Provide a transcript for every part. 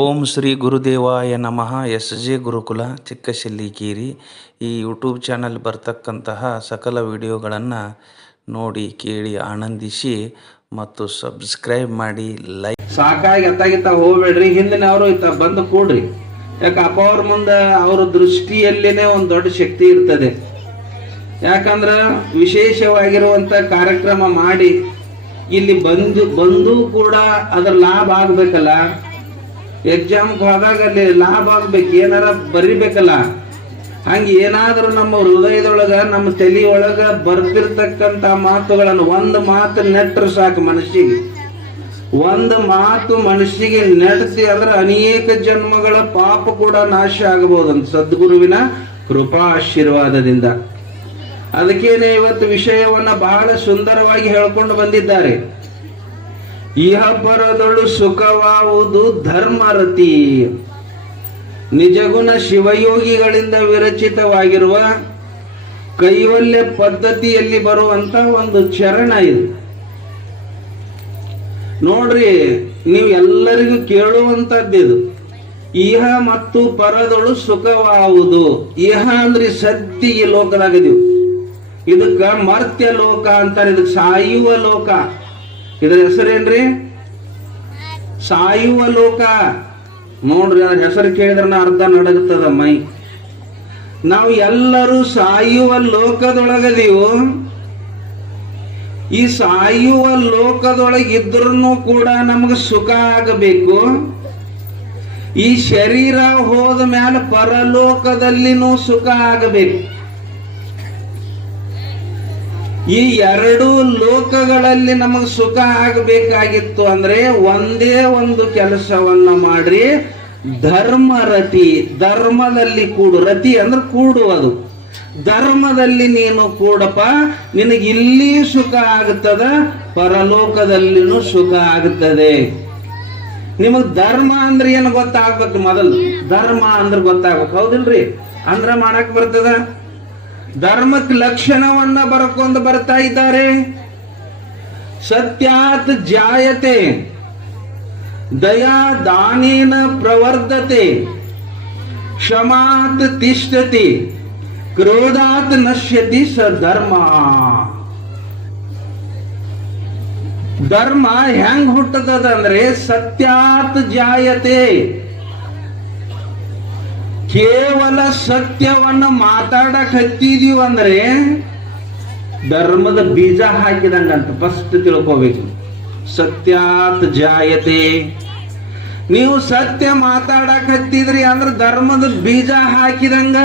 ಓಂ ಶ್ರೀ ಗುರುದೇವಾಯ ನಮಃ. S J ಗುರುಕುಲ ಚಿಕ್ಕಶಿಲ್ಲಿಕೇರಿ ಈ YouTube channel ಬರ್ತಕ್ಕಂತಹ ಸಕಲ ವಿಡಿಯೋಗಳನ್ನು ನೋಡಿ, ಕೇಳಿ, ಆನಂದಿಸಿ ಮತ್ತು ಸಬ್ಸ್ಕ್ರೈಬ್ ಮಾಡಿ, ಲೈಕ್ ಸಾಕಾಗಿ ಎತ್ತಾಗಿತ್ತ ಹೋಗ್ಬೇಡ್ರಿ, ಹಿಂದಿನವರು ಇತ್ತ ಬಂದು ಕೂಡ್ರಿ. ಯಾಕೆ ಅಪ್ಪ ಅವ್ರ ಮುಂದೆ ಅವ್ರ ದೃಷ್ಟಿಯಲ್ಲೇನೆ ಒಂದು ದೊಡ್ಡ ಶಕ್ತಿ ಇರ್ತದೆ. ಯಾಕಂದ್ರ ವಿಶೇಷವಾಗಿರುವಂತ ಕಾರ್ಯಕ್ರಮ ಮಾಡಿ, ಇಲ್ಲಿ ಬಂದು ಬಂದು ಕೂಡ ಅದರ ಲಾಭ ಆಗ್ಬೇಕಲ್ಲ. ಎಕ್ಸಾಮ್ಗೆ ಹೋದಾಗ ಅಲ್ಲಿ ಲಾಭ ಆಗ್ಬೇಕು, ಏನಾರ ಬರಿಬೇಕಲ್ಲ. ಹಂಗೆ ಏನಾದರೂ ನಮ್ಮ ಹೃದಯದೊಳಗೆ, ನಮ್ಮ ತಲೆಯೊಳಗೆ ಬರ್ದಿರ್ತಕ್ಕಂಥ ಮಾತುಗಳನ್ನು, ಒಂದು ಮಾತು ನೆಟ್ಟರು ಸಾಕು ಮನಸ್ಸಿಗೆ. ಒಂದು ಮಾತು ಮನಸ್ಸಿಗೆ ನೆಡೆಸಿ ಅಂದ್ರೆ ಅನೇಕ ಜನ್ಮಗಳ ಪಾಪ ಕೂಡ ನಾಶ ಆಗಬಹುದಂತ ಸದ್ಗುರುವಿನ ಕೃಪಾ ಆಶೀರ್ವಾದದಿಂದ. ಅದಕ್ಕೇನೆ ಇವತ್ತು ವಿಷಯವನ್ನ ಬಹಳ ಸುಂದರವಾಗಿ ಹೇಳ್ಕೊಂಡು ಬಂದಿದ್ದಾರೆ. ಇಹ ಸುಖವಾವುದು ಧರ್ಮರತಿ. ನಿಜಗುಣ ಶಿವಯೋಗಿಗಳಿಂದ ವಿರಚಿತವಾಗಿರುವ ಕೈವಲ್ಯ ಪದ್ಧತಿಯಲ್ಲಿ ಬರುವಂತ ಒಂದು ಚರಣ ಇದು. ನೋಡ್ರಿ, ನೀವು ಎಲ್ಲರಿಗೂ ಕೇಳುವಂತದ್ದಿದು ಇಹ ಮತ್ತು ಪರದೊಳು ಸುಖವಾವುದು. ಇಹ ಅಂದ್ರೆ ಸದ್ಯ ಈ ಲೋಕದಾಗ ಇದೀವಿ ಇದಕ್ಕ ಮರ್ತ್ಯ ಲೋಕ ಅಂತಾರೆ, ಇದಕ್ಕೆ ಸಾಯುವ ಲೋಕ. ಇದರ ಹೆಸರೇನ್ರಿ? ಸಾಯುವ ಲೋಕ. ನೋಡ್ರಿ ಹೆಸರು ಕೇಳಿದ್ರನ ಅರ್ಧ ನಡಗುತ್ತದ ಮೈ. ನಾವು ಎಲ್ಲರೂ ಸಾಯುವ ಲೋಕದೊಳಗದೀವು. ಈ ಸಾಯುವ ಲೋಕದೊಳಗಿದ್ರೂ ಕೂಡ ನಮಗೆ ಸುಖ ಆಗಬೇಕು. ಈ ಶರೀರ ಹೋದ ಮೇಲೆ ಪರಲೋಕದಲ್ಲಿನೂ ಸುಖ ಆಗಬೇಕು. ಈ ಎರಡು ಲೋಕಗಳಲ್ಲಿ ನಮಗೆ ಸುಖ ಆಗಬೇಕಾಗಿತ್ತು ಅಂದ್ರೆ ಒಂದೇ ಒಂದು ಕೆಲಸವನ್ನ ಮಾಡ್ರಿ. ಧರ್ಮ ರತಿ, ಧರ್ಮದಲ್ಲಿ ಕೂಡು. ರತಿ ಅಂದ್ರೆ ಕೂಡುವುದು ಧರ್ಮದಲ್ಲಿ ನೀನು ಕೂಡಪ್ಪ, ನಿನಗೆ ಇಲ್ಲಿ ಸುಖ ಆಗುತ್ತದ ಪರಲೋಕದಲ್ಲಿನೂ ಸುಖ ಆಗುತ್ತದೆ ನಿಮಗ್ ಧರ್ಮ ಅಂದ್ರೆ ಏನು ಗೊತ್ತಾಗ್ಬೇಕು ಮೊದಲು? ಧರ್ಮ ಅಂದ್ರೆ ಗೊತ್ತಾಗ್ಬೇಕು. ಹೌದಿಲ್ರಿ? ಅಂದ್ರ ಮಾಡಕ್ ಬರ್ತದ? ಧರ್ಮಕ್ ಲಕ್ಷಣವನ್ನ ಬರ್ಕೊಂಡು ಬರ್ತಾ ಇದ್ದಾರೆ. ಸತ್ಯಾತ್ ಜಾಯತೆ ದಯಾ ದಾನೇನ ಪ್ರವರ್ಧತೆ, ಕ್ಷಮಾತ್ ತಿಷ್ಠತಿ, ಕ್ರೋಧಾತ್ ನಶ್ಯತಿ ಸ ಧರ್ಮ ಹೆಂಗ್ ಹುಟ್ಟತದ ಅಂದ್ರೆ ಸತ್ಯಾತ್ ಜಾಯತೆ ಕೇವಲ ಸತ್ಯವನ್ನ ಮಾತಾಡಕ್ ಹತ್ತಿದೀವಿ ಅಂದ್ರೆ ಧರ್ಮದ ಬೀಜ ಹಾಕಿದಂಗಂತ ಫಸ್ಟ್ ತಿಳ್ಕೋಬೇಕು. ಸತ್ಯಾತ್ ಜಾಯತೆ. ನೀವು ಸತ್ಯ ಮಾತಾಡಕ್ ಹತ್ತಿದ್ರಿ ಅಂದ್ರೆ ಧರ್ಮದ ಬೀಜ ಹಾಕಿದಂಗ.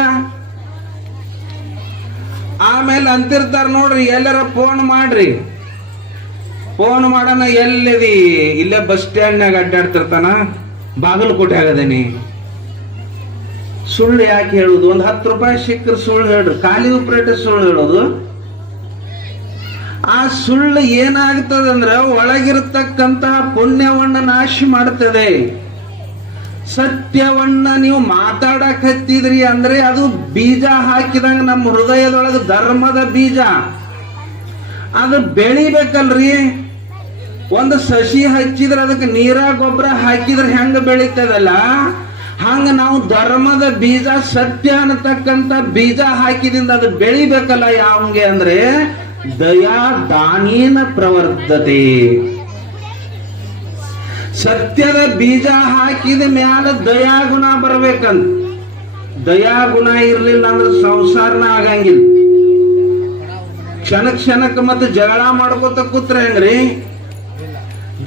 ಆಮೇಲೆ ಅಂತಿರ್ತಾರ ನೋಡ್ರಿ, ಎಲ್ಲರ ಫೋನ್ ಮಾಡ್ರಿ. ಫೋನ್ ಮಾಡೋಣ ಎಲ್ಲಿದಿ? ಇಲ್ಲೇ ಬಸ್ ಸ್ಟ್ಯಾಂಡ್ನಾಗ ಅಡ್ಡಾಡ್ತಿರ್ತಾನ. ಬಾಗಲಕೋಟೆ ಆಗದೇನಿ. ಸುಳ್ಳು ಯಾಕೆ ಹೇಳುದು? ಒಂದು ಹತ್ತು ರೂಪಾಯಿ ಸಿಕ್ಕರೆ ಸುಳ್ಳು ಹೇಳ್ರಿ. ಖಾಲಿ ಉಪ್ರೇಟ ಸುಳ್ಳು ಹೇಳೋದು? ಆ ಸುಳ್ಳು ಏನಾಗ್ತದಂದ್ರೆ ಒಳಗಿರತಕ್ಕಂತಹ ಪುಣ್ಯವನ್ನ ನಾಶ ಮಾಡ್ತದೆ. ಸತ್ಯವನ್ನ ನೀವು ಮಾತಾಡಕ್ ಹತ್ತಿದ್ರಿ ಅಂದ್ರೆ ಅದು ಬೀಜ ಹಾಕಿದಂಗ ನಮ್ಮ ಹೃದಯದೊಳಗೆ ಧರ್ಮದ ಬೀಜ. ಅದು ಬೆಳಿಬೇಕಲ್ರಿ. ಒಂದು ಸಸಿ ಹಚ್ಚಿದ್ರೆ ಅದಕ್ಕೆ ನೀರ ಗೊಬ್ಬರ ಹಾಕಿದ್ರೆ ಹೆಂಗ ಬೆಳೀತದಲ್ಲ? ಹಂಗ ನಾವು ಧರ್ಮದ ಬೀಜ, ಸತ್ಯ ಅನ್ನತಕ್ಕಂಥ ಬೀಜ ಹಾಕಿದಿಂದ ಅದು ಬೆಳಿಬೇಕಲ್ಲ ಯಾವಂಗೆ ಅಂದ್ರೆ ದಯಾ ದಾನೇನ ಪ್ರವರ್ತತೆ ಸತ್ಯದ ಬೀಜ ಹಾಕಿದ ಮ್ಯಾಲ ದಯಾಗುಣ ಬರ್ಬೇಕಂತ. ದಯಾಗುಣ ಇರ್ಲಿಲ್ಲ ಅಂದ್ರೆ ಸಂಸಾರನ ಆಗಂಗಿಲ್ಲ. ಕ್ಷಣ ಕ್ಷಣಕ್ಕೆ ಮತ್ತೆ ಜಗಳ ಮಾಡ್ಕೋತ ಕೂತ್ರ ಹೆಂಗ್ರಿ?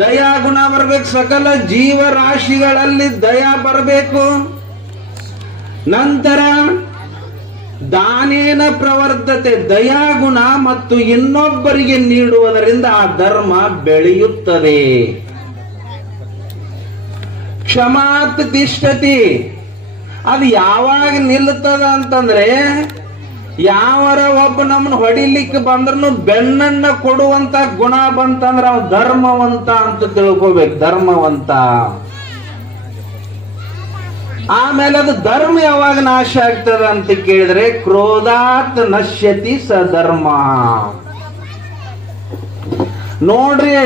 ದಯಾ ಗುಣ ಬರ್ಬೇಕು ಸಕಲ ಜೀವರಾಶಿಗಳಲ್ಲಿ ದಯಾ ಬರಬೇಕು. ನಂತರ ದಾನೇನ ಪ್ರವರ್ಧತೆ ದಯಾಗುಣ ಮತ್ತು ಇನ್ನೊಬ್ಬರಿಗೆ ನೀಡುವುದರಿಂದ ಆ ಧರ್ಮ ಬೆಳೆಯುತ್ತದೆ. ಕ್ಷಮಾತ್ ತಿಷ್ಟತಿ ಅದು ಯಾವಾಗ ನಿಲ್ಲುತ್ತದ ಅಂತಂದ್ರೆ ಯಾವರ ಒಬ್ಬ ನಮ್ಮನ್ನ ಹೊಡಿಲಿಕ್ಕೆ ಬಂದ್ರು ಬೆನ್ನನ್ನ ಕೊಡುವಂತ ಗುಣ ಬಂತಂದ್ರ ಅವ್ ಧರ್ಮವಂತ ಅಂತ ತಿಳ್ಕೊಬೇಕು, ಧರ್ಮವಂತ. ಆಮೇಲೆ ಅದು ಧರ್ಮ ಯಾವಾಗ ನಾಶ ಆಗ್ತದ ಅಂತ ಕೇಳಿದ್ರೆ, ಕ್ರೋಧಾತ್ ನಶ್ಯತಿ ಸಧರ್ಮ ಧರ್ಮ. ನೋಡ್ರಿ,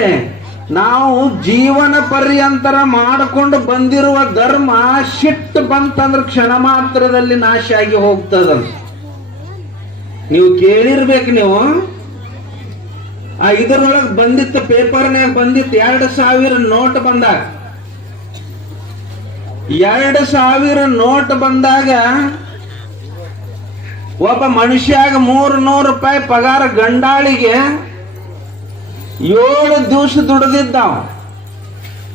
ನಾವು ಜೀವನ ಪರ್ಯಂತರ ಮಾಡಿಕೊಂಡು ಬಂದಿರುವ ಧರ್ಮ ಶಿಟ್ ಬಂತಂದ್ರೆ ಕ್ಷಣ ಮಾತ್ರದಲ್ಲಿ ನಾಶ ಆಗಿ ಹೋಗ್ತದ ನೀವು ಕೇಳಿರ್ಬೇಕು ನೀವು. ಆ ಇದರೊಳಗೆ ಬಂದಿತ್ತು, ಪೇಪರ್ನ್ಯಾಗ ಬಂದಿತ್ತು, ಎರಡು ಸಾವಿರ ನೋಟ್ ಬಂದಾಗ. ಎರಡು ಸಾವಿರ ನೋಟ್ ಬಂದಾಗ ಒಬ್ಬ ಮನುಷ್ಯಾಗ ಮೂರು ನೂರು ರೂಪಾಯಿ ಪಗಾರ ಗಂಡಾಳಿಗೆ ಏಳು ದಿವಸ ದುಡ್ದಿದ್ದಾವ.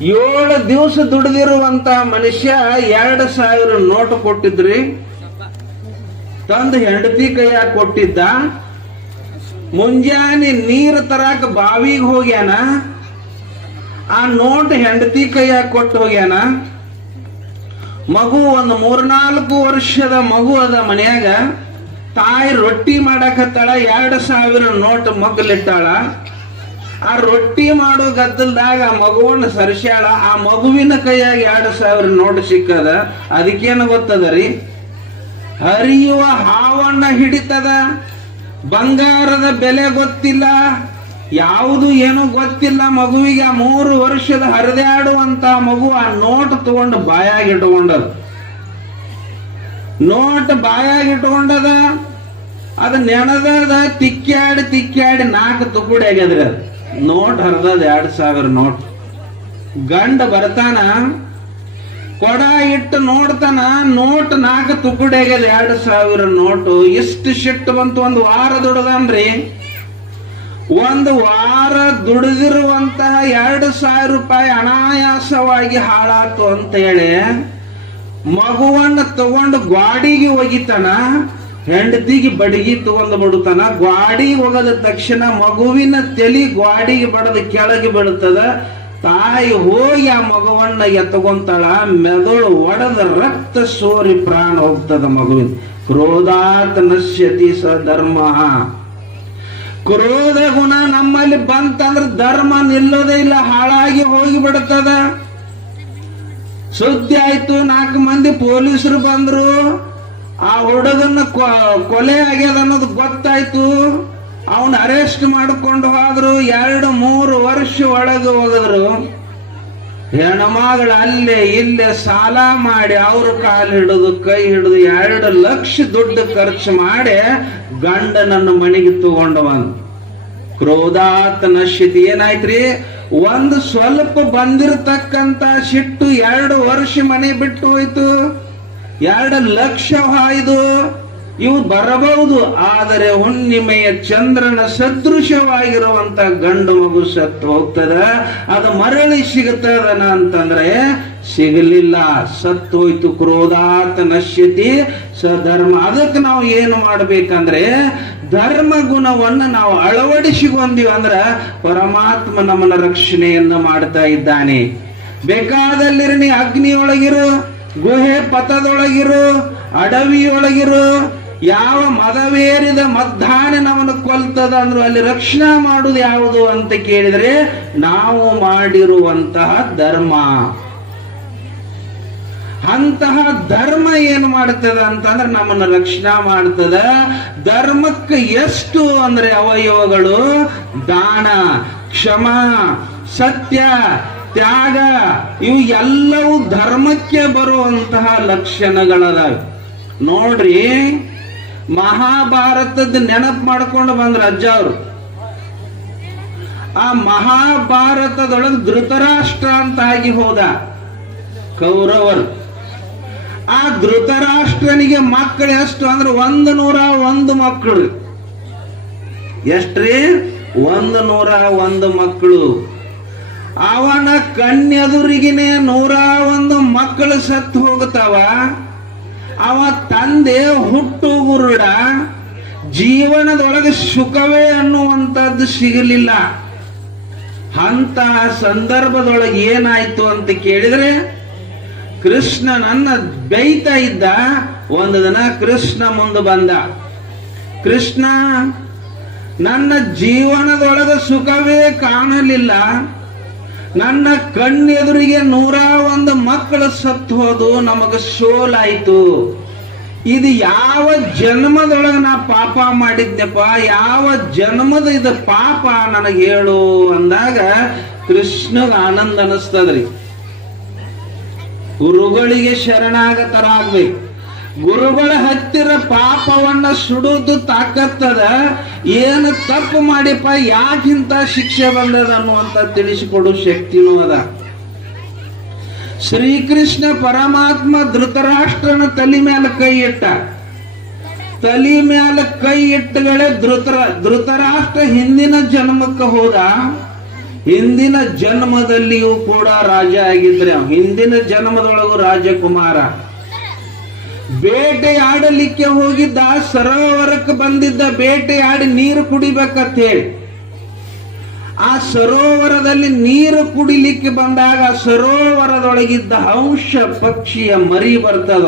ಏಳು ದಿವಸ ದುಡ್ದಿರುವಂತ ಮನುಷ್ಯ ಎರಡು ಸಾವಿರ ನೋಟ್ ಕೊಟ್ಟಿದ್ರಿ. ತಂದು ಹೆಂಡತಿ ಕೈಯಾಗ ಕೊಟ್ಟಿದ್ದ. ಮುಂಜಾನೆ ನೀರು ತರಾಕ ಬಾವಿಗೆ ಹೋಗ್ಯಾನ. ಆ ನೋಟ್ ಹೆಂಡತಿ ಕೈಯಾಗ ಕೊಟ್ಟು ಹೋಗ್ಯಾನ. ಮಗು ಒಂದು ಮೂರ್ನಾಲ್ಕು ವರ್ಷದ ಮಗು ಅದ ಮನ್ಯಾಗ. ತಾಯಿ ರೊಟ್ಟಿ ಮಾಡಕತ್ತಾಳ, ಎರಡು ಸಾವಿರ ನೋಟ್ ಮಗ್ಲಿಟ್ಟಾಳ. ಆ ರೊಟ್ಟಿ ಮಾಡೋ ಗದ್ದಲ್ದಾಗ ಆ ಮಗುವನ್ನ ಸರಿಸ್ಯಾಳ. ಆ ಮಗುವಿನ ಕೈಯಾಗ ಎರಡು ಸಾವಿರ ನೋಟ್ ಸಿಕ್ಕದ. ಅದಕ್ಕೇನು ಗೊತ್ತದ ರೀ? ಹರಿಯುವ ಹಾವನ್ನ ಹಿಡಿತದ ಬಂಗಾರದ ಬೆಲೆ ಗೊತ್ತಿಲ್ಲ. ಯಾವುದು ಏನು ಗೊತ್ತಿಲ್ಲ. ಮಗುವಿಗೆ ಮೂರು ವರ್ಷದ ಹರಿದಾಡುವಂತ ಮಗು ಆ ನೋಟ್ ತಗೊಂಡು ಬಾಯಾಗಿ ಇಟ್ಕೊಂಡದ ನೋಟ್ ಬಾಯಾಗಿ ಇಟ್ಕೊಂಡದ ಅದು ನೆನದದ ತಿಕ್ಕಾಡಿ ತಿಕ್ಕಾಡಿ ನಾಲ್ಕು ತುಕುಡಿ ಆಗ್ಯದ್ರಿ ನೋಟ್ ಹರಿದದ ಎರಡ್ ಸಾವಿರ ನೋಟ್. ಗಂಡ ಬರ್ತಾನ ಕೊಡ ಇಟ್ಟು ನೋಡ್ತಾನ, ನೋಟ್ ನಾಲ್ಕು ತುಕುಡಿ ಆಗ್ಯದ ಎರಡು ಸಾವಿರ ನೋಟು. ಇಷ್ಟು ಶಿಟ್ಟು ಬಂತು, ಒಂದು ವಾರ ದುಡ್ದನ್ರಿ. ಒಂದು ವಾರ ದುಡಿದಿರುವಂತಹ ಎರಡು ಸಾವಿರ ರೂಪಾಯಿ ಅನಾಯಾಸವಾಗಿ ಹಾಳಾತು ಅಂತ ಹೇಳಿ ಮಗುವನ್ನ ತಗೊಂಡು ಗ್ವಾಡಿಗೆ ಒಗಿತಾನ ಹೆಂಡತಿಗೆ ಬಡಗಿ ತಗೊಂಡು ಬಿಡುತ್ತಾನ ಗ್ವಾಡಿಗೆ ಒಗದ ತಕ್ಷಣ ಮಗುವಿನ ತಲಿ ಗ್ವಾಡಿಗೆ ಬಡದ ಕೆಳಗೆ ಬೀಳುತ್ತದ ತಾಯಿ ಹೋಗಿ ಆ ಮಗುವನ್ನ ಎತ್ಕೊಂತಾಳ, ಮೆದುಳು ಒಡೆದ ರಕ್ತ ಸೋರಿ ಪ್ರಾಣ ಹೋಗ್ತದ ಮಗುವಿನ ಕ್ರೋಧಾತ್ ನಶ್ಯತಿ ಸ ಧರ್ಮ. ಕ್ರೋಧ ಗುಣ ನಮ್ಮಲ್ಲಿ ಬಂತಂದ್ರ ಧರ್ಮ ನಿಲ್ಲೋದೇ ಇಲ್ಲ, ಹಾಳಾಗಿ ಹೋಗಿ ಬಿಡ್ತದ. ಸುದ್ದಿ ಆಯ್ತು, ನಾಲ್ಕು ಮಂದಿ ಪೊಲೀಸರು ಬಂದ್ರು. ಆ ಹುಡುಗನ ಕೊಲೆ ಆಗ್ಯದ ಅನ್ನೋದು ಗೊತ್ತಾಯ್ತು. ಅವನ ಅರೆಸ್ಟ್ ಮಾಡಿಕೊಂಡು ಹೋದ್ರು, ಎರಡು, ಮೂರು ವರ್ಷ ಒಳಗೆ ಹೋಗಿದ್ರು ಹೆಣ್ಮಗಳು ಅಲ್ಲೇ, ಇಲ್ಲೇ ಸಾಲ ಮಾಡಿ ಅವ್ರ ಕಾಲು ಹಿಡಿದು, ಕೈ ಹಿಡಿದು ಎರಡು ಲಕ್ಷ ದುಡ್ಡು ಖರ್ಚು ಮಾಡಿ ಗಂಡನನ್ನು ಮನೆಗೆ ತಗೊಂಡವನ್. ಕ್ರೋಧಾತ್ ನಶ್ಯತಿ ಏನಾಯ್ತ್ರಿ? ಒಂದು ಸ್ವಲ್ಪ ಬಂದಿರತಕ್ಕಂತ ಸಿಟ್ಟು ಎರಡು ವರ್ಷ ಮನೆ ಬಿಟ್ಟು ಹೋಯ್ತು. ಎರಡು ಲಕ್ಷ ಹಾಯ್ದು ಇವು ಬರಬಹುದು, ಆದರೆ ಹುಣ್ಣಿಮೆಯ ಚಂದ್ರನ ಸದೃಶವಾಗಿರುವಂತ ಗಂಡು ಮಗು ಸತ್ತು ಹೋಗ್ತದ, ಅದು ಮರಳಿ ಸಿಗುತ್ತದನ ಅಂತಂದ್ರೆ ಸಿಗಲಿಲ್ಲ, ಸತ್ತು ಹೋಯ್ತು, ಕ್ರೋಧಾತ್ ನಶ್ಯತಿ ಸಧರ್ಮ ಅದಕ್ಕೆ ನಾವು ಏನು ಮಾಡ್ಬೇಕಂದ್ರೆ, ಧರ್ಮ ಗುಣವನ್ನು ನಾವು ಅಳವಡಿಸಿಕೊಂತೀವಿ ಅಂದ್ರೆ ಪರಮಾತ್ಮ ನಮ್ಮನ್ನ ರಕ್ಷಣೆಯನ್ನು ಮಾಡ್ತಾ ಇದ್ದಾನೆ. ಬೇಕಾದಲ್ಲಿರ ನೀ ಅಗ್ನಿಯೊಳಗಿರು, ಗುಹೆ ಪಥದೊಳಗಿರು, ಅಡವಿಯೊಳಗಿರು ಯಾವ ಮದವೇರಿದ ಮದ್ದಾನೆ ನಮ್ಮನ್ನು ಕೊಲ್ತದ ಅಂದ್ರು ಅಲ್ಲಿ ರಕ್ಷಣೆ ಮಾಡುವುದು ಯಾವುದು ಅಂತ ಕೇಳಿದ್ರೆ ನಾವು ಮಾಡಿರುವಂತಹ ಧರ್ಮ. ಅಂತಹ ಧರ್ಮ ಏನು ಮಾಡ್ತದ ಅಂತಂದ್ರೆ ನಮ್ಮನ್ನ ರಕ್ಷಣಾ ಮಾಡ್ತದ. ಧರ್ಮಕ್ಕೆ ಎಷ್ಟು ಅಂದ್ರೆ ಅವಯವಗಳು? ದಾನ, ಕ್ಷಮ, ಸತ್ಯ, ತ್ಯಾಗ, ಇವು ಎಲ್ಲವೂ ಧರ್ಮಕ್ಕೆ ಬರುವಂತಹ ಲಕ್ಷಣಗಳದಾವೆ. ನೋಡ್ರಿ ಮಹಾಭಾರತದ ನೆನಪು ಮಾಡ್ಕೊಂಡು ಬಂದ್ರ ಅಜ್ಜ ಅವರು. ಆ ಮಹಾಭಾರತದೊಳಗೆ ಧೃತರಾಷ್ಟ್ರ ಅಂತ ಆಗಿ ಹೋದ ಕೌರವರು. ಆ ಧೃತರಾಷ್ಟ್ರನಿಗೆ ಮಕ್ಕಳು ಎಷ್ಟು ಅಂದ್ರೆ ಒಂದು ನೂರ ಒಂದು ಮಕ್ಕಳು. ಎಷ್ಟ್ರಿ? ಒಂದು ನೂರ ಒಂದು ಮಕ್ಕಳು. ಅವನ ಕಣ್ಣೆದುರಿಗಿನೇ ನೂರ ಒಂದು ಮಕ್ಕಳು ಸತ್ತು ಹೋಗುತ್ತಾವ? ಅವ ತಂದೆ ಹುಟ್ಟು ಗುರುಡ, ಜೀವನದೊಳಗೆ ಸುಖವೇ ಅನ್ನುವಂಥದ್ದು ಸಿಗಲಿಲ್ಲ. ಅಂತ ಸಂದರ್ಭದೊಳಗೆ ಏನಾಯ್ತು ಅಂತ ಕೇಳಿದ್ರೆ ಕೃಷ್ಣನನ್ನ ಬೈತಾ ಇದ್ದ, ಒಂದು ದಿನ ಕೃಷ್ಣ ಮುಂದೆ ಬಂದ. ಕೃಷ್ಣ, ನನ್ನ ಜೀವನದೊಳಗೆ ಸುಖವೇ ಕಾಣಲಿಲ್ಲ. ನನ್ನ ಕಣ್ಣೆದುರಿಗೆ ನೂರ ಒಂದು ಮಕ್ಕಳು ಸತ್ತು ಹೋದು ನಮಗ ಸೋಲಾಯ್ತು. ಇದು ಯಾವ ಜನ್ಮದೊಳಗೆ ನಾ ಪಾಪ ಮಾಡಿದ್ನಪ್ಪ, ಯಾವ ಜನ್ಮದ ಇದು ಪಾಪ ನನಗೆ ಹೇಳು ಅಂದಾಗ ಕೃಷ್ಣಗ ಆನಂದ ಅನಿಸ್ತದ್ರಿ. ಗುರುಗಳಿಗೆ ಶರಣಾಗತರಾಗ್ಬೇಕು. ಗುರುಗಳ ಹತ್ತಿರ ಪಾಪವನ್ನ ಸುಡುದು ತಾಕತ್ತದ? ಏನು ತಪ್ಪು ಮಾಡಿಪ್ಪ? ಯಾಕಿಂತ ಶಿಕ್ಷೆ ಬಂದದ ಅನ್ನುವಂತ ತಿಳಿಸಿಕೊಡು ಶಕ್ತಿನೂ ಅದ. ಶ್ರೀಕೃಷ್ಣ ಪರಮಾತ್ಮ ಧೃತರಾಷ್ಟ್ರನ ತಲೆ ಮೇಲೆ ಕೈ ಇಟ್ಟ. ತಲೆ ಮೇಲೆ ಕೈ ಇಟ್ಟಗಳೇ ಧೃತರ, ಧೃತರಾಷ್ಟ್ರ ಹಿಂದಿನ ಜನ್ಮಕ್ಕೆ ಹೋದ. ಹಿಂದಿನ ಜನ್ಮದಲ್ಲಿಯೂ ಕೂಡ ರಾಜ ಆಗಿದ್ರೆ. ಹಿಂದಿನ ಜನ್ಮದೊಳಗೂ ರಾಜಕುಮಾರ. ಬೇಟೆಯಾಡಲಿಕ್ಕೆ ಹೋಗಿದ್ದ ಸರೋವರಕ್ಕೆ ಬಂದಿದ್ದ ಬೇಟೆಯಾಡಿ ನೀರು ಕುಡಿಬೇಕಂತ ಹೇಳಿ ಆ ಸರೋವರದಲ್ಲಿ ನೀರು ಕುಡಿಲಿಕ್ಕೆ ಬಂದಾಗ ಸರೋವರದೊಳಗಿದ್ದ ಹಂಸ ಪಕ್ಷಿಯ ಮರಿ ಬರ್ತದ?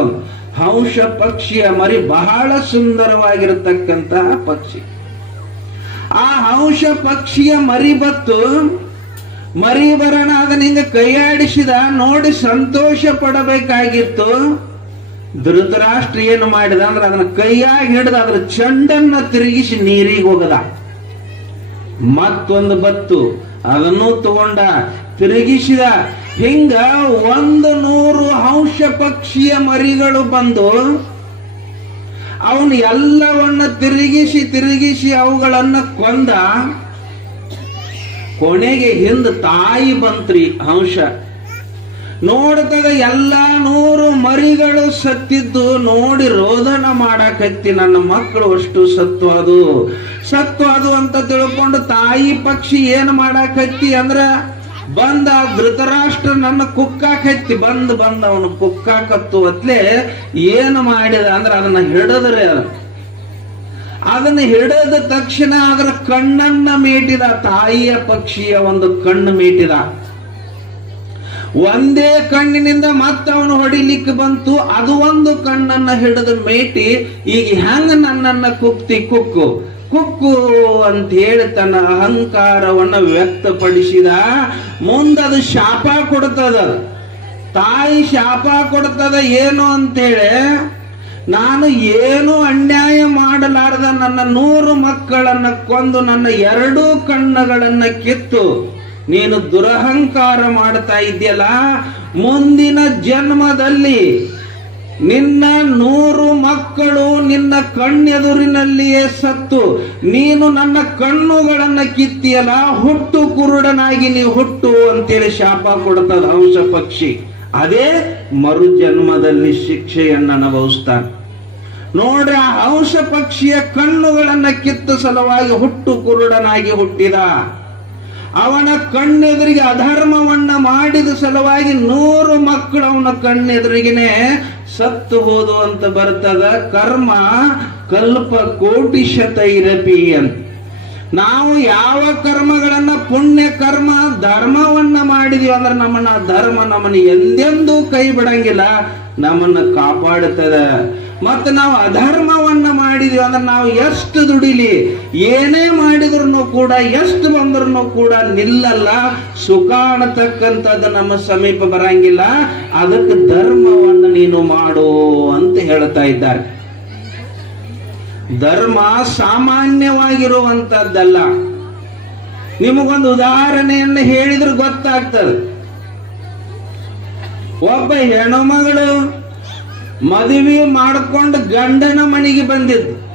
ಹಂಸ ಪಕ್ಷಿಯ ಮರಿ ಬಹಳ ಸುಂದರವಾಗಿರತಕ್ಕಂತಹ ಪಕ್ಷಿ. ಆ ಹಂಸ ಪಕ್ಷಿಯ ಮರಿ ಬತ್ತು ಮರಿ ಬರೋಣ ಅದನ್ನ ಹಿಂಗ ಕೈಯಾಡಿಸಿದ ನೋಡಿ ಸಂತೋಷ ಪಡಬೇಕಾಗಿತ್ತು. ಧೃತರಾಷ್ಟ್ರ ಏನು ಮಾಡಿದ ಅಂದ್ರೆ ಅದನ್ನ ಕೈಯಾಗಿ ಹಿಡಿದ ಅದ್ರ ಚಂಡನ್ನ ತಿರುಗಿಸಿ ನೀರಿಗೆ ಹೋಗದ. ಮತ್ತೊಂದು ಬತ್ತು ಅದನ್ನು ತಗೊಂಡ, ತಿರುಗಿಸಿದ. ಹಿಂಗ ಒಂದು ನೂರು ಹಂಶ ಪಕ್ಷಿಯ ಮರಿಗಳು ಬಂದು ಅವನು ಎಲ್ಲವನ್ನ ತಿರುಗಿಸಿ ತಿರುಗಿಸಿ ಅವುಗಳನ್ನ ಕೊಂದ. ಕೊನೆಗೆ ಹಿಂದ ತಾಯಿ ಬಂತ್ರಿ ಹಂಸ ನೋಡ್ತದ ಎಲ್ಲ ನೂರು ಮರಿಗಳು ಸತ್ತಿದ್ದು ನೋಡಿ ರೋದನ ಮಾಡಕತ್ತಿ ನನ್ನ ಮಕ್ಕಳು ಅಷ್ಟು ಸತ್ತು ಅದು. ಸತ್ತು ಅದು ಅಂತ ತಿಳ್ಕೊಂಡು ತಾಯಿ ಪಕ್ಷಿ ಏನ್ ಮಾಡಾಕತ್ತಿ ಅಂದ್ರ ಬಂದ ಧೃತರಾಷ್ಟ್ರ ನನ್ನ ಕುಕ್ಕಾಕತ್ತಿ, ಬಂದ್ ಬಂದ ಅವನು ಕುಕ್ಕಾಕತ್ತು ಅತ್ಲೆ ಏನು ಮಾಡಿದ ಅಂದ್ರ ಅದನ್ನ ಹಿಡಿದ್ರೆ ಅದನ್ನ ಹಿಡಿದ ತಕ್ಷಣ ಅದರ ಕಣ್ಣನ್ನ ಮೀಟಿದ ತಾಯಿಯ ಪಕ್ಷಿಯ ಒಂದು ಕಣ್ಣು ಮೇಟಿದ. ಒಂದೇ ಕಣ್ಣಿನಿಂದ ಮತ್ತವನು ಹೊಡಿಲಿಕ್ಕೆ ಬಂತು. ಅದು ಒಂದು ಕಣ್ಣನ್ನ ಹಿಡಿದು ಮೇಟಿ, ಈಗ ಹೆಂಗ ನನ್ನನ್ನ ಕುಕ್ತಿ ಕುಕ್ಕು? ಕುಕ್ಕು ಅಂತ ಹೇಳಿ ತನ್ನ ಅಹಂಕಾರವನ್ನ ವ್ಯಕ್ತಪಡಿಸಿದ. ಮುಂದದು ಶಾಪ ಕೊಡ್ತದ. ತಾಯಿ ಶಾಪ ಕೊಡ್ತದ ಏನು ಅಂತೇಳಿ ನಾನು ಏನು ಅನ್ಯಾಯ ಮಾಡಲಾರದ ನನ್ನ ನೂರು ಮಕ್ಕಳನ್ನ ಕೊಂದು ನನ್ನ ಎರಡೂ ಕಣ್ಣುಗಳನ್ನ ಕಿತ್ತು. ನೀನು ದುರಹಂಕಾರ ಮಾಡ್ತಾ ಇದೆಯಲ್ಲ ಮುಂದಿನ ಜನ್ಮದಲ್ಲಿ ನಿನ್ನ ನೂರು ಮಕ್ಕಳು ನಿನ್ನ ಕಣ್ಣೆದುರಿನಲ್ಲಿಯೇ ಸತ್ತು. ನೀನು ನನ್ನ ಕಣ್ಣುಗಳನ್ನ ಕಿತ್ತಿಯಲ್ಲ? ಹುಟ್ಟು ಕುರುಡನಾಗಿ ನೀ ಹುಟ್ಟು ಅಂತೇಳಿ ಶಾಪ ಕೊಡ್ತದ ಹಂಸ ಪಕ್ಷಿ. ಅದೇ ಮರು ಜನ್ಮದಲ್ಲಿ ಶಿಕ್ಷೆಯನ್ನ ಅನುಭವಿಸ್ತಾನೆ. ನೋಡ್ರಿ, ಆ ಹಂಸ ಪಕ್ಷಿಯ ಕಣ್ಣುಗಳನ್ನ ಕಿತ್ತ ಸಲುವಾಗಿ ಹುಟ್ಟು ಕುರುಡನಾಗಿ ಹುಟ್ಟಿದ. ಅವನ ಕಣ್ಣೆದುರಿಗೆ ಅಧರ್ಮವನ್ನ ಮಾಡಿದ ಸಲುವಾಗಿ ನೂರು ಮಕ್ಕಳು ಅವನ ಕಣ್ಣೆದುರಿಗೆನೆ ಸತ್ತು ಹೋದು ಅಂತ ಬರ್ತದ. ಕರ್ಮ ಕಲ್ಪ ಕೋಟಿ ಶತೈರಪಿ ಅಂತ. ನಾವು ಯಾವ ಕರ್ಮಗಳನ್ನ ಪುಣ್ಯ ಕರ್ಮ ಧರ್ಮವನ್ನ ಮಾಡಿದೀವಿ ಅಂದ್ರೆ ನಮ್ಮನ್ನ ಧರ್ಮ ನಮ್ಮನ್ನ ಎಂದೆಂದೂ ಕೈ ಬಿಡಂಗಿಲ್ಲ, ನಮ್ಮನ್ನ ಕಾಪಾಡುತ್ತದ. ಮತ್ತೆ ನಾವು ಅಧರ್ಮವನ್ನ ಮಾಡಿದೀವಿ, ಅಂದ್ರೆ ನಾವು ಎಷ್ಟು ದುಡಿಲಿ? ಏನೇ ಮಾಡಿದ್ರು ಕೂಡ, ಎಷ್ಟು ಬಂದ್ರೂ ಕೂಡ ನಿಲ್ಲಲ್ಲ. ಸುಖ ಅನ್ನತಕ್ಕಂಥದ್ದು ನಮ್ಮ ಸಮೀಪ ಬರಂಗಿಲ್ಲ. ಅದಕ್ಕೆ ಧರ್ಮವನ್ನು ನೀನು ಮಾಡು ಅಂತ ಹೇಳ್ತಾ ಇದ್ದಾರೆ. ಧರ್ಮ ಸಾಮಾನ್ಯವಾಗಿರುವಂಥದ್ದಲ್ಲ ನಿಮಗೊಂದು ಉದಾಹರಣೆಯನ್ನು ಹೇಳಿದ್ರೆ ಗೊತ್ತಾಗ್ತದೆ. ಒಬ್ಬ ಹೆಣ್ಣುಮಗಳು ಮದುವೆ ಮಾಡಿಕೊಂಡು ಗಂಡನ ಮನೆಗೆ ಬಂದಿದ್ದು.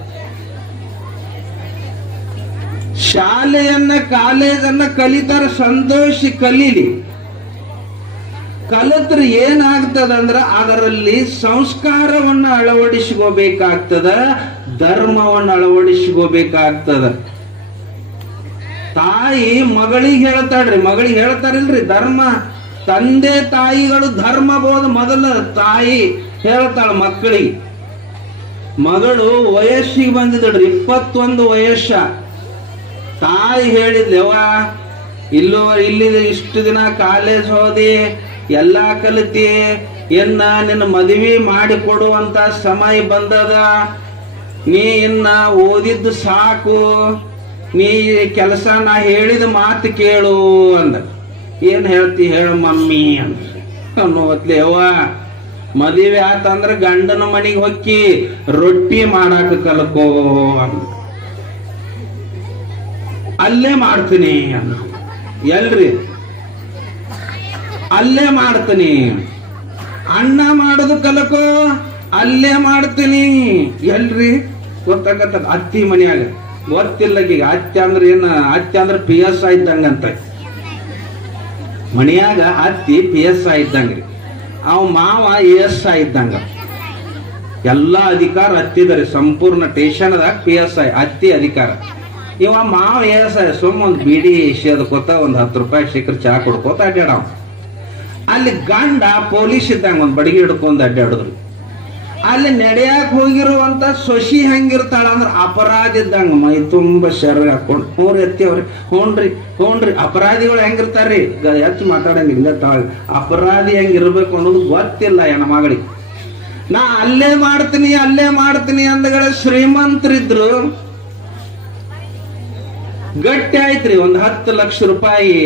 ಶಾಲೆಯನ್ನ, ಕಾಲೇಜನ್ನ ಕಲಿತಾರ ಸಂತೋಷಿ ಕಲೀಲಿ. ಕಲಿತ್ರೆ ಏನಾಗ್ತದಂದ್ರ ಅದರಲ್ಲಿ ಸಂಸ್ಕಾರವನ್ನ ಅಳವಡಿಸ್ಕೋಬೇಕಾಗ್ತದ, ಧರ್ಮವನ್ನ ಅಳವಡಿಸ್ಕೋಬೇಕಾಗ್ತದ. ತಾಯಿ ಮಗಳಿಗೆ ಹೇಳ್ತಾಳ್ರಿ, ಮಗಳಿಗೆ ಹೇಳ್ತಾರಿಲ್ರಿ, ಧರ್ಮ. ತಂದೆ ತಾಯಿಗಳು ಧರ್ಮ ಬೋಧ ಮೊದಲ ತಾಯಿ. ಹೇಳ್ತಾಳ ಮಕ್ಕಳಿಗೆ. ಮಗಳು ವಯಸ್ಸಿಗೆ ಬಂದಿದ್ದಳ್ರಿ ಇಪ್ಪತ್ತೊಂದು ವಯಸ್ಸ. ತಾಯಿ ಹೇಳಿದ್ಲೆವ ಇಲ್ಲೋ, ಇಲ್ಲಿ ಇಷ್ಟು ದಿನ ಕಾಲೇಜ್ ಹೋದಿ, ಎಲ್ಲ ಕಲಿತಿ, ಇನ್ನ ನಿನ್ನ ಮದುವೆ ಮಾಡಿ ಕೊಡುವಂತ ಸಮಯ ಬಂದದ. ನೀ ಇನ್ನ ಓದಿದ್ದು ಸಾಕು, ನೀ ಕೆಲಸ ನಾ ಹೇಳಿದ ಮಾತು ಕೇಳು ಅಂದ. ಏನು ಹೇಳ್ತಿ ಹೇಳು ಮಮ್ಮಿ ಅಂತ ಅನ್ನೋತ್ಲೇವಾ ಮದುವೆ ಆತಂದ್ರ ಗಂಡನ ಮನೆಗೆ ಹೊಕ್ಕಿ ರೊಟ್ಟಿ ಮಾಡಾಕ ಕಲ್ಕೋ ಅಲ್ಲೇ ಮಾಡ್ತೀನಿ ಎಲ್ರಿ? ಅಲ್ಲೇ ಮಾಡ್ತೀನಿ. ಅಣ್ಣ ಮಾಡೋದು ಕಲಕೋ, ಅಲ್ಲೇ ಮಾಡ್ತೀನಿ. ಎಲ್ರಿ? ಗೊತ್ತಾಗತ್ತ ಅತ್ತಿ ಮನೆಯಾಗ. ಗೊತ್ತಿಲ್ಲ ಈಗ ಅತ್ತಿ ಅಂದ್ರೆ ಏನ, ಅತ್ತಿ ಅಂದ್ರೆ ಪಿ ಎಸ್ ಇದ್ದಂಗಂತ. ಮನ್ಯಾಗ ಅತ್ತಿ ಪಿ ಎಸ್ ಇದ್ದಂಗ್ರಿ. ಅವ ಮಾವ ಎ ಎಸ್ ಐ ಇದ್ದಂಗ. ಎಲ್ಲ ಅಧಿಕಾರ ಹತ್ತಿದ್ದಾರೆ ಸಂಪೂರ್ಣ ಟೇಷನ್ದಾಗ ಪಿ ಎಸ್ ಐ ಅತ್ತಿ ಅಧಿಕಾರ. ಇವ ಮಾವ ಎ ಎಸ್ ಐ ಸುಮ್ಮ ಒಂದು ಬಿಡಿ ಸೇದ್ಕೋತ ಒಂದು ಹತ್ತು ರೂಪಾಯಿ ಸಿಕ್ಕರೆ ಚಾ ಕೊಡ್ಕೋತ ಅಡ್ಡಾಡವ ಅಲ್ಲಿ ಗಂಡ ಪೊಲೀಸ್ ಇದ್ದಂಗ ಒಂದು ಬಡಿಗೆ ಹಿಡ್ಕೊಂಡು ಅಡ್ಡಾಡಿದ್ರು ಅಲ್ಲಿ ನಡೆಯಕ್ಕೆ ಹೋಗಿರುವಂತ ಸೊಸಿ ಹೆಂಗಿರ್ತಾಳ ಅಂದ್ರ ಅಪರಾಧ ಇದ್ದಂಗ ಮೈ ತುಂಬ ಶರ ಹಾಕೊಂಡು ಹ್ಞೂ ಎತ್ತಿಯವ್ರಿ ಹ್ಞೂನ್ರಿ ಹ್ಞೂನ್ರಿ ಅಪರಾಧಿಗಳು ಹೆಂಗಿರ್ತಾರ್ರಿ? ಹೆಚ್ಚು ಮಾತಾಡಂಗಿಲ್ಲ ತಾಳ, ಅಪರಾಧಿ ಹೆಂಗಿರ್ಬೇಕು ಅನ್ನೋದು ಗೊತ್ತಿಲ್ಲ ಹೆಣ್ಣ ಮಗಳಿಗೆ. ನಾ ಅಲ್ಲೇ ಮಾಡ್ತೀನಿ ಅಲ್ಲೇ ಮಾಡ್ತೀನಿ ಅಂದಗಳ ಶ್ರೀಮಂತರಿದ್ರು, ಗಟ್ಟಿ ಆಯ್ತ್ರಿ, ಒಂದು ಹತ್ತು ಲಕ್ಷ ರೂಪಾಯಿ,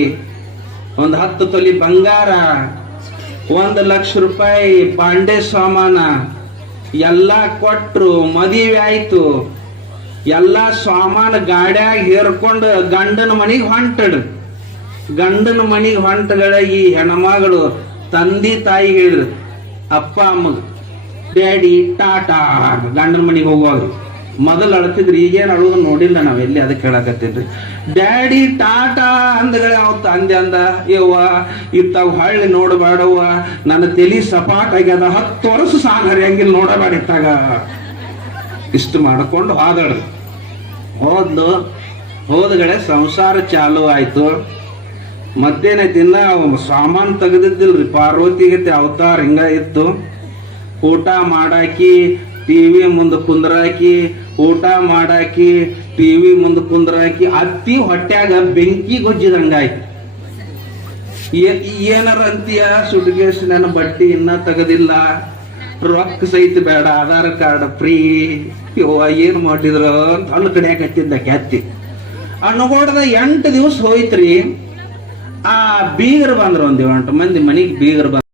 ಒಂದು ಹತ್ತು ತೊಲಿ ಬಂಗಾರ, ಒಂದು ಲಕ್ಷ ರೂಪಾಯಿ ಪಾಂಡೆ ಸಾಮಾನ ಎಲ್ಲ ಕೊಟ್ಟರು ಮದುವೆ ಆಯಿತು. ಎಲ್ಲ ಸಾಮಾನು ಗಾಡ್ಯಾಗ ಹೇರ್ಕೊಂಡು ಗಂಡನ ಮನೆಗೆ ಹೊಂಟಡು. ಗಂಡನ ಮನೆಗೆ ಹೊಂಟಗಳ ಈ ಹೆಣ್ಮಗಳು. ತಂದೆ ತಾಯಿ ಹೇಳಿದ್ರು, ಅಪ್ಪ, ಅಮ್ಮಗೆ, ಡ್ಯಾಡಿ, ಟಾಟಾ ಗಂಡನ ಮನೆಗೆ ಹೋಗುವಾಗ. ಮೊದಲು ಅಳ್ತಿದ್ರು, ಈಗೇನು ಅಳುವುದು ನೋಡಿಲ್ಲ ನಾವು ಎಲ್ಲಿ ಅದಕ್ಕೆ ಹೇಳಕತ್ತೀನ್ರಿ ಡ್ಯಾಡಿ, ಟಾಟಾ ಅಂದಗಳೇ ಅವತ್ತು ಅಂದೆ ಅಂದ. ಯವ್ವ ಇತ್ತಾವ ಹಳ್ಳಿ ನೋಡಬೇಡವ್ವ ನನ್ನ ತಲೆ ಸಪಾಟ್ ಆಗ್ಯದ. ಹತ್ತು ವರ್ಷ ಸಾಗರಿ ಹರಿಯಂಗಿಲ್ಲ ನೋಡಬೇಡ ಇತ್ತಾಗ. ಇಷ್ಟು ಮಾಡ್ಕೊಂಡು ಹೋದಳು. ಹೋದ್ಲು. ಹೋದ್ಗಡೆ ಸಂಸಾರ ಚಾಲು ಆಯ್ತು. ಮತ್ತೇನೈತಿ ದಿನ ಸಾಮಾನು ತೆಗೆದಿದ್ದಿಲ್ರಿ. ಪಾರ್ವತಿಗತಿ ಅವತಾರ ಹಿಂಗ ಇತ್ತು. ಊಟ ಮಾಡಾಕಿ ಟಿವಿ ಮುಂದೆ ಕುಂದ್ರಾಕಿ ಊಟ ಮಾಡಾಕಿ ಟಿವಿ ಮುಂದೆ ಕುಂದ್ರಾಕಿ, ಅತ್ತಿ ಹೊಟ್ಯಾಗ ಬೆಂಕಿ ಗೊಜ್ಜಿದಂಗಾಯ್ತು. ಏನಾರ ಅಂತೀಯ? ಸುಟ್ಕೇಸ್ ನನ್ನ ಬಟ್ಟಿ ಇನ್ನ ತಗದಿಲ್ಲ. ರೊಕ್ಕ ಸಹಿತ ಬೇಡ, ಆಧಾರ್ ಕಾರ್ಡ್ ಫ್ರೀ. ಯೋ ಏನ್ ಮಾಡಿದ್ರು? ಅಂತ ಕಡೆ ಕಡಿಯಾಕತ್ತಿದ್ದ ಕ್ಯಾತಿ ಅಣ್ಣಗೋಡದ ಎಂಟು ದಿವಸ ಹೋಯ್ತ್ರಿ. ಆ ಬೀಗರು ಬಂದ್ರು ಒಂದ್ ಎಂಟು ಮಂದಿ ಮನಿಗೆ ಬೀಗರು ಬಂದ್ರು.